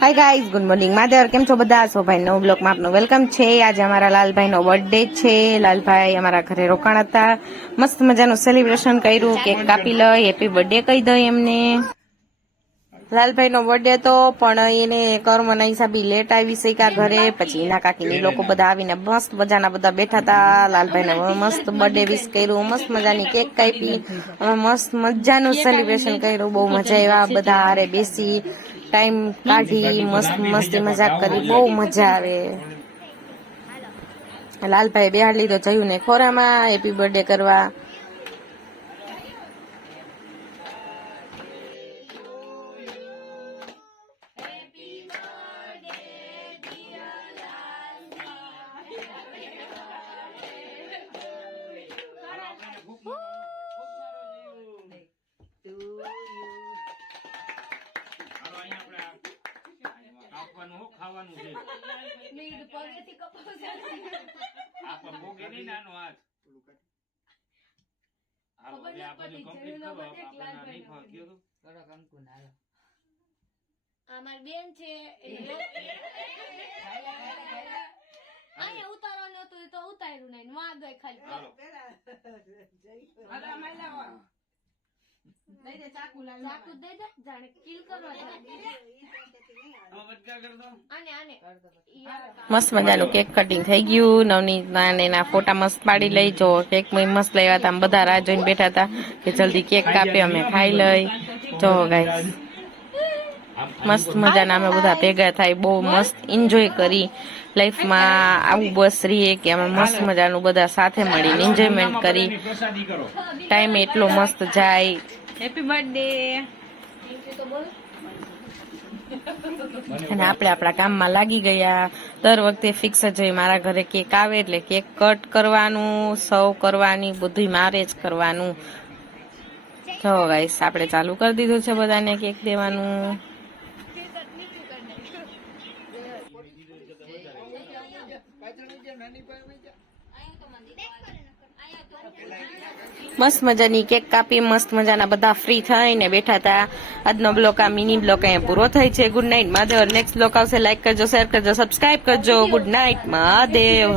હાય guys good morning માધેર કેમ છો બધા? સો ભાઈ નવ બ્લોકમાં આપનું વેલકમ છે. આજે અમારા લાલભાઈનો બર્થડે છે. લાલભાઈ અમારા ઘરે રોકાણ હતા. મસ્ત મજાનું સેલિબ્રેશન કર્યું. કેક કાપી લઈ. હેપી બર્થડે કહી દઈ એમને. લાલભાઈનો બર્થડે તો પણ એને કર્મના હિસાબે લેટ આવી શક્યા ઘરે. પછી એના કાકીની લોકો બધા આવીને મસ્ત મજાના બધા બેઠા હતા. લાલભાઈને મસ્ત બર્થડે વિશ કર્યું. મસ્ત મજાની કેક કાપી. મસ્ત મજાનું સેલિબ્રેશન કર્યું. બહુ મજા આવ્યા બધા હારે બેસી ટાઈમ કાઢી, મસ્ત, મસ્તી મજાક કરી. બહુ મજા આવે. લાલભાઈ બેહાડ લીધો જયું ને ખોરામાં હેપી બર્થડે કરવા. કાપવાનું હો ખાવાનું છે આ પણ ભોગે નહીં નાનો હાથ હાલો હવે આ બધું complete કરો. આપણે આ નહીં કયો તો? અમાર બેન છે એ અહીંયા ઉતારવાનું હતું તો ઉતાર્યું નહીં માં ગઈ ખાલી. હાલો ચાકુ દઈ દે જાણે કિલ કરવા જાય. આમાં બચકા કર દો આને આને. મસ્ત મજાનું કેક કટિંગ થઈ ગયું. નવનીત ના એના ફોટા મસ્ત પાડી લઈ. જો કેક મેં મસ્ત લાવ્યા હતા. બધા રાહ જોઈને બેઠા હતા કે જલ્દી કેક કાપે અમે ખાઈ લઈ. જો ગાઈસ મસ્ત મજાના અમે બધા ભેગા થાય બહુ મસ્ત એન્જોય કરી લાઈફમાં આવું બસ રહીએ કે અમે મસ્ત મજાનું બધા સાથે મળીને એન્જોયમેન્ટ કરી. ટાઈમ એટલો મસ્ત જાય. હેપી બર્થડે અને આપણે આપણા કામમાં લાગી ગયા. દર વખતે ફિક્સ જ હોય મારા ઘરે કેક આવે એટલે કેક કટ કરવાનું સર્વ કરવાની બધું મારે જ કરવાનું. જો ગાઈસ આપણે ચાલુ કરી દીધું છે બધાને કેક દેવાનું. મસ્ત મજાની કેક કાપી, મસ્ત મજાના બધા ફ્રી થઈને બેઠા હતા. આજનો બ્લોક આ મિની બ્લોક અહીંયા પૂરો થાય છે. Good night Mahadev next vlog આવશે લાઈક કરજો શેર કરજો સબસ્ક્રાઈબ કરજો. Good night Mahadev.